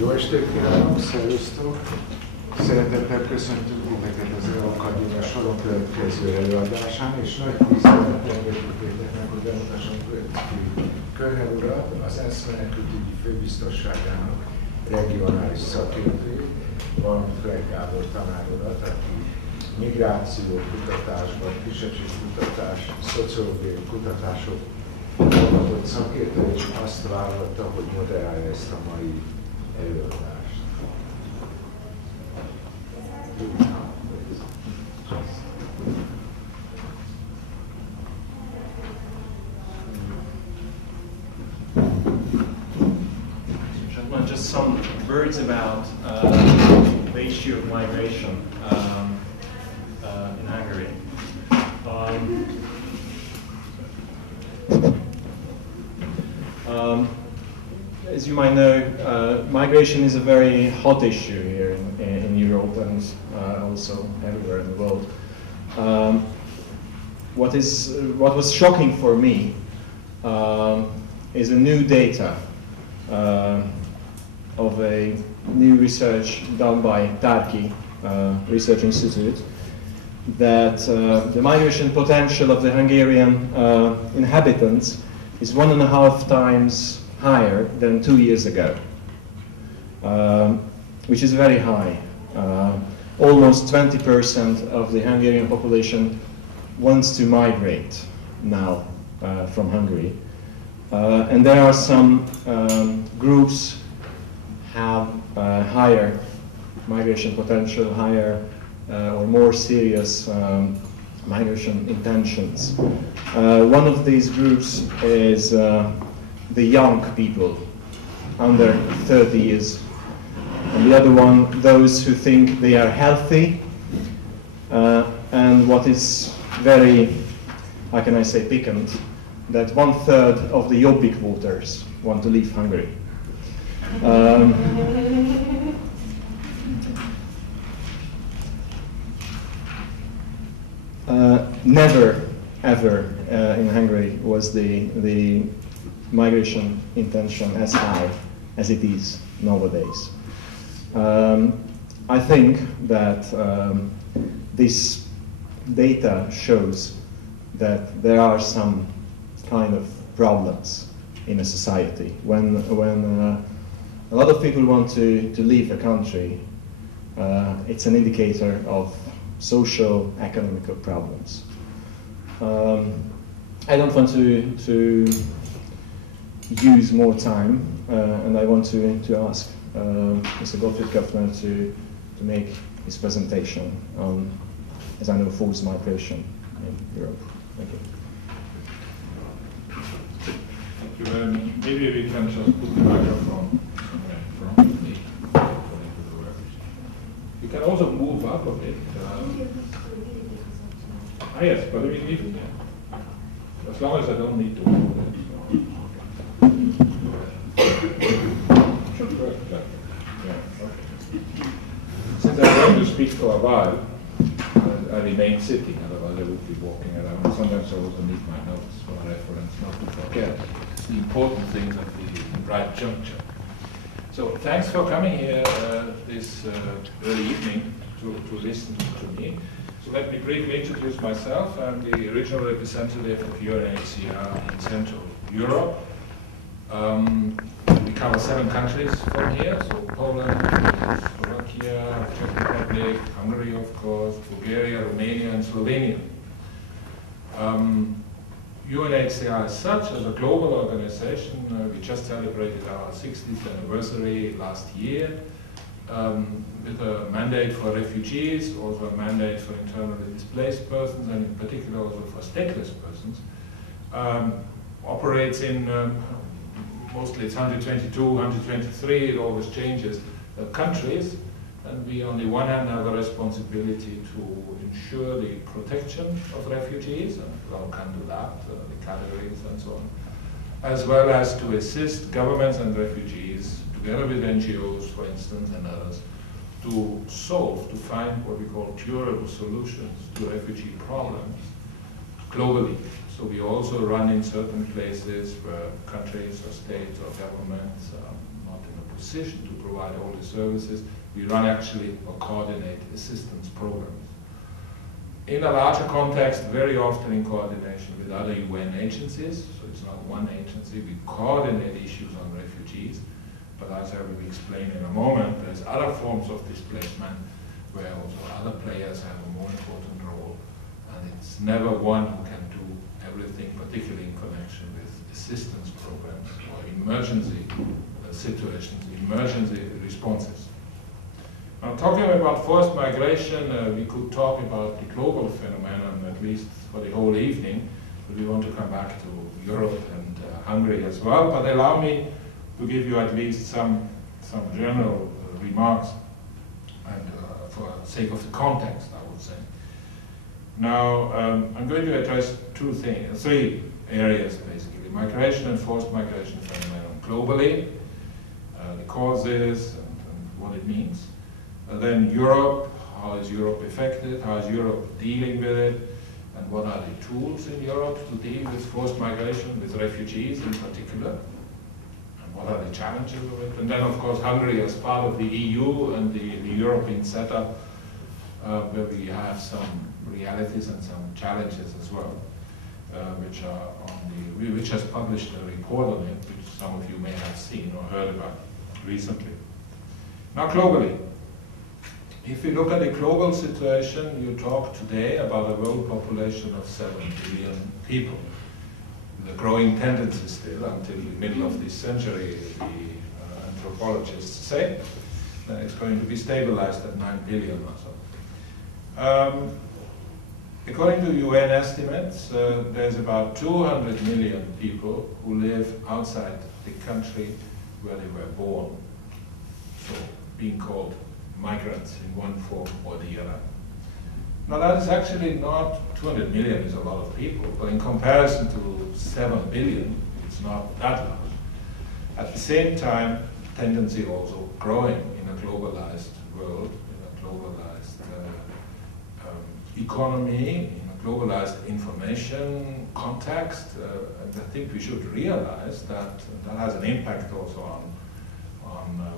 Jó estét kívánok, szervusztok! Szeretettel köszöntünk titeket az Akadémia soron következő előadásán, és nagy tisztelettel engedjétek meg, hogy bemutassam Gottfried Köfner urat, az ENSZ menekültügyi főbiztosságának regionális szakértőjét, valamint Fleck Gábor tanár urat, aki migráció kutatásban, kisebbségkutatás, szociológiai kutatások hallgatott szakértő, és azt vállalta, hogy moderálja ezt a mai előadást. Just some words about the issue of migration in Hungary. As you might know, migration is a very hot issue here in Europe and also everywhere in the world. What was shocking for me is a new data of a new research done by Tarki Research Institute that the migration potential of the Hungarian inhabitants is 1.5 times higher than 2 years ago, which is very high. Almost 20% of the Hungarian population wants to migrate now from Hungary. And there are some groups have higher migration potential, higher or more serious migration intentions. One of these groups is the young people under 30 years, and the other one, those who think they are healthy, and what is very, how can I say, piquant, that 1/3 of the Jobbik voters want to leave Hungary. Never, ever in Hungary was the migration intention as high as it is nowadays. I think that this data shows that there are some kind of problems in a society when a lot of people want to leave a country. It's an indicator of social, economical problems. I don't want to use more time, and I want to ask Mr. Gottfried Köfner to make his presentation on, as I know, forced migration in Europe. Thank you. Thank you. Maybe we can just put the microphone somewhere in front of me, according to the work. You can also move up a bit. Yes, but we leave it there. As long as I don't need to move it. Should work better. Yeah, okay. Since I'm going to speak for a while, I remain sitting, otherwise I would be walking around. Sometimes I also need my notes for reference, not to forget the important things at the right juncture. So thanks for coming here this early evening to listen to me. So let me briefly introduce myself. I'm the original representative of UNHCR in Central Europe. We cover 7 countries from here, so Poland, Slovakia, Czech Republic, Hungary, of course, Bulgaria, Romania, and Slovenia. UNHCR as such, as a global organization, we just celebrated our 60th anniversary last year with a mandate for refugees, also a mandate for internally displaced persons, and in particular also for stateless persons. Operates in mostly it's 122, 123, it always changes, countries, and we on the one hand have a responsibility to ensure the protection of refugees, and how can do that, the categories and so on, as well as to assist governments and refugees, together with NGOs, for instance, and others, to solve, to find what we call durable solutions to refugee problems globally. So we also run in certain places where countries or states or governments are not in a position to provide all the services. We run actually or coordinate assistance programs. In a larger context, very often in coordination with other UN agencies, so it's not one agency, we coordinate issues on refugees, but as I will explain in a moment, there's other forms of displacement where also other players have a more important role, and it's never one who can do everything, particularly in connection with assistance programs or emergency situations, emergency responses. Now, talking about forced migration, we could talk about the global phenomenon, at least for the whole evening, but we want to come back to Europe and Hungary as well. But allow me to give you at least some general remarks, and for the sake of the context, I would say. Now, I'm going to address three areas, basically: migration and forced migration phenomenon globally, the causes and what it means. Then Europe, how is Europe affected, how is Europe dealing with it, and what are the tools in Europe to deal with forced migration, with refugees in particular, and what are the challenges of it. And then, of course, Hungary as part of the EU and the European setup, where we have some realities and some challenges as well, which has published a report on it, which some of you may have seen or heard about recently. Now, globally, if you look at the global situation, you talk today about a world population of 7 billion people. The growing tendency still, until the middle of this century, the anthropologists say, that it's going to be stabilized at 9 billion or so. According to UN estimates, there's about 200 million people who live outside the country where they were born, so being called migrants in one form or the other. Now, that is actually not 200 million is a lot of people, but in comparison to 7 billion, it's not that large. At the same time, tendency also growing in a globalized world, in a globalized economy, in a globalized information context, and I think we should realize that that has an impact also on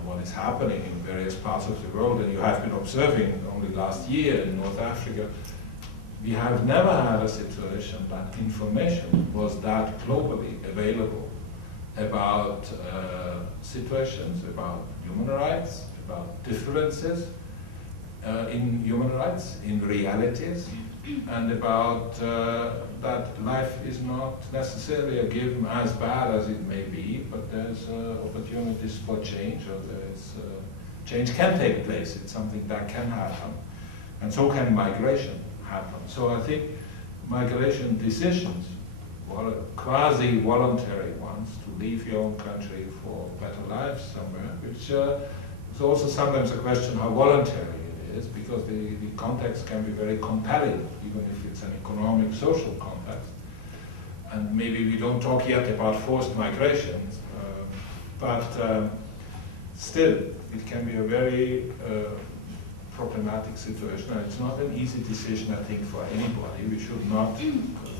what is happening in various parts of the world. And you have been observing only last year in North Africa, we have never had a situation that information was that globally available about situations, about human rights, about differences in human rights, in realities, and about that life is not necessarily a given as bad as it may be, but there's opportunities for change, or there's change can take place. It's something that can happen, and so can migration happen. So I think migration decisions, quasi-voluntary ones, to leave your own country for better lives somewhere, which is also sometimes a question how voluntary it is, because the context can be very compelling, even if it's an economic, social context. And maybe we don't talk yet about forced migrations, but still, it can be a very problematic situation, and it's not an easy decision, I think, for anybody. We should not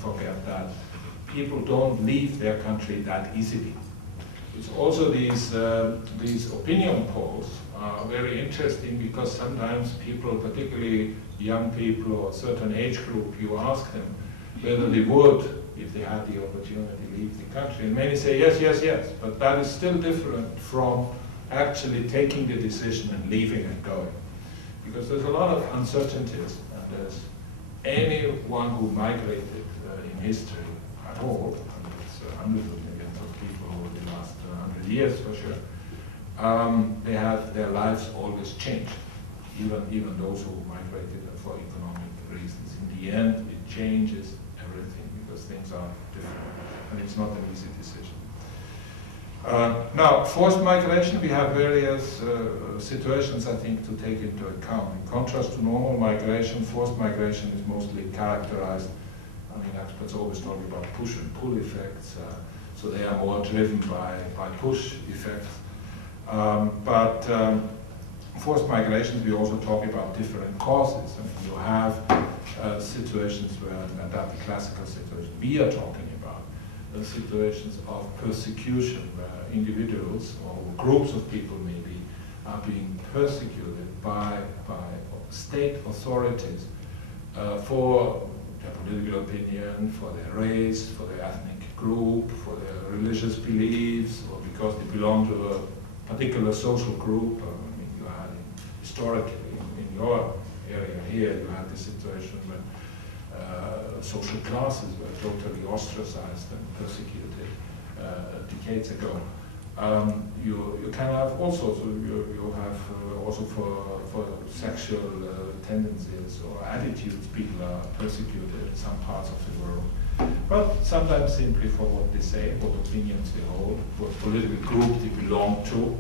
forget that people don't leave their country that easily. It's also these opinion polls are very interesting, because sometimes people, particularly young people or a certain age group, you ask them whether they would, if they had the opportunity, leave the country. And many say yes, yes, yes, but that is still different from actually taking the decision and leaving and going. Because there's a lot of uncertainties, and there's anyone who migrated in history at all, and it's hundreds of millions of people over the last 100 years for sure, they have their lives always changed, even those who migrated for economic reasons. In the end, it changes everything, because things are different, and it's not an easy decision. Now, forced migration, we have various situations, I think, to take into account. In contrast to normal migration, forced migration is mostly characterized, I mean, experts always talk about push and pull effects, so they are more driven by push effects. But forced migrations, we also talk about different causes. I mean, you have situations where, and that's the classical situation we are talking about, situations of persecution where individuals or groups of people maybe are being persecuted by state authorities for their political opinion, for their race, for their ethnic group, for their religious beliefs, or because they belong to a particular social group. I mean, you had historically in your area here, you had the situation when social classes were totally ostracized and persecuted decades ago. You can have all sorts of, you have also for sexual tendencies or attitudes, people are persecuted in some parts of the world. But sometimes simply for what they say, what opinions they hold, what political group they belong to.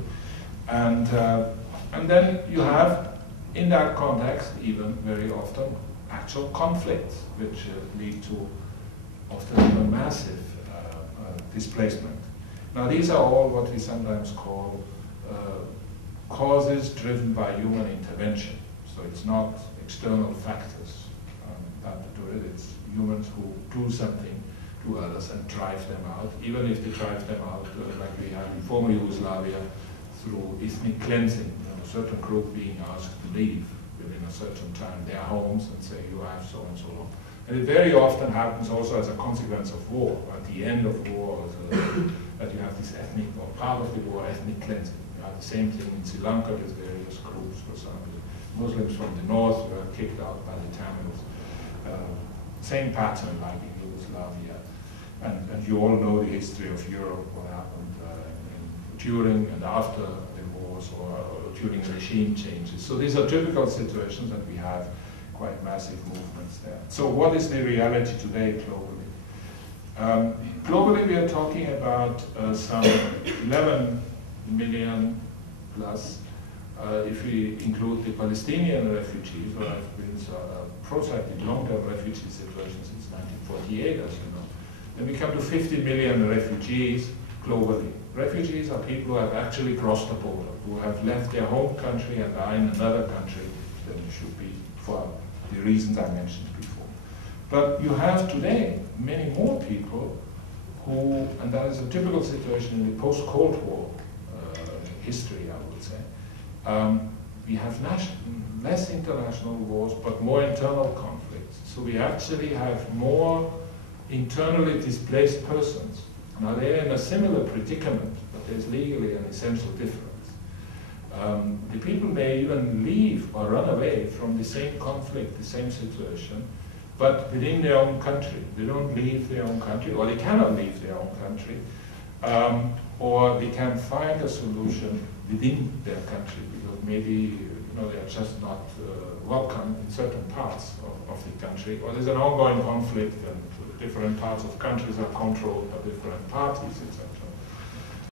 And then you have, in that context, even very often, actual conflicts, which lead to often even massive displacement. Now these are all what we sometimes call causes driven by human intervention. So it's not external factors that do it, it's humans who do something to others and drive them out, even if they drive them out like we had in former Yugoslavia through ethnic cleansing, a certain group being asked to leave within a certain time their homes and say you have so and so long. And it very often happens also as a consequence of war. At the end of war, that you have this ethnic, or part of the war, ethnic cleansing. You have the same thing in Sri Lanka with various groups. For example, Muslims from the north were kicked out by the Tamils. Same pattern like in Yugoslavia. And you all know the history of Europe, what happened during and after the wars, or during regime changes. So these are typical situations that we have quite massive movements there. So what is the reality today globally? Globally, we are talking about some 11 million plus, if we include the Palestinian refugees, who have been protracted long-term refugee situation since 1948, as you know. Then we come to 50 million refugees globally. Refugees are people who have actually crossed the border, who have left their home country and are in another country than it should be for the reasons I mentioned before. But you have today many more people who, and that is a typical situation in the post-Cold War history, I would say. We have less international wars, but more internal conflicts. So we actually have more internally displaced persons. Now they're in a similar predicament, but there's legally an essential difference. The people may even leave or run away from the same conflict, the same situation, but within their own country. They don't leave their own country, or they cannot leave their own country, or they can find a solution within their country, because maybe they are just not welcome in certain parts of the country, or there's an ongoing conflict and different parts of countries are controlled by different parties, etc.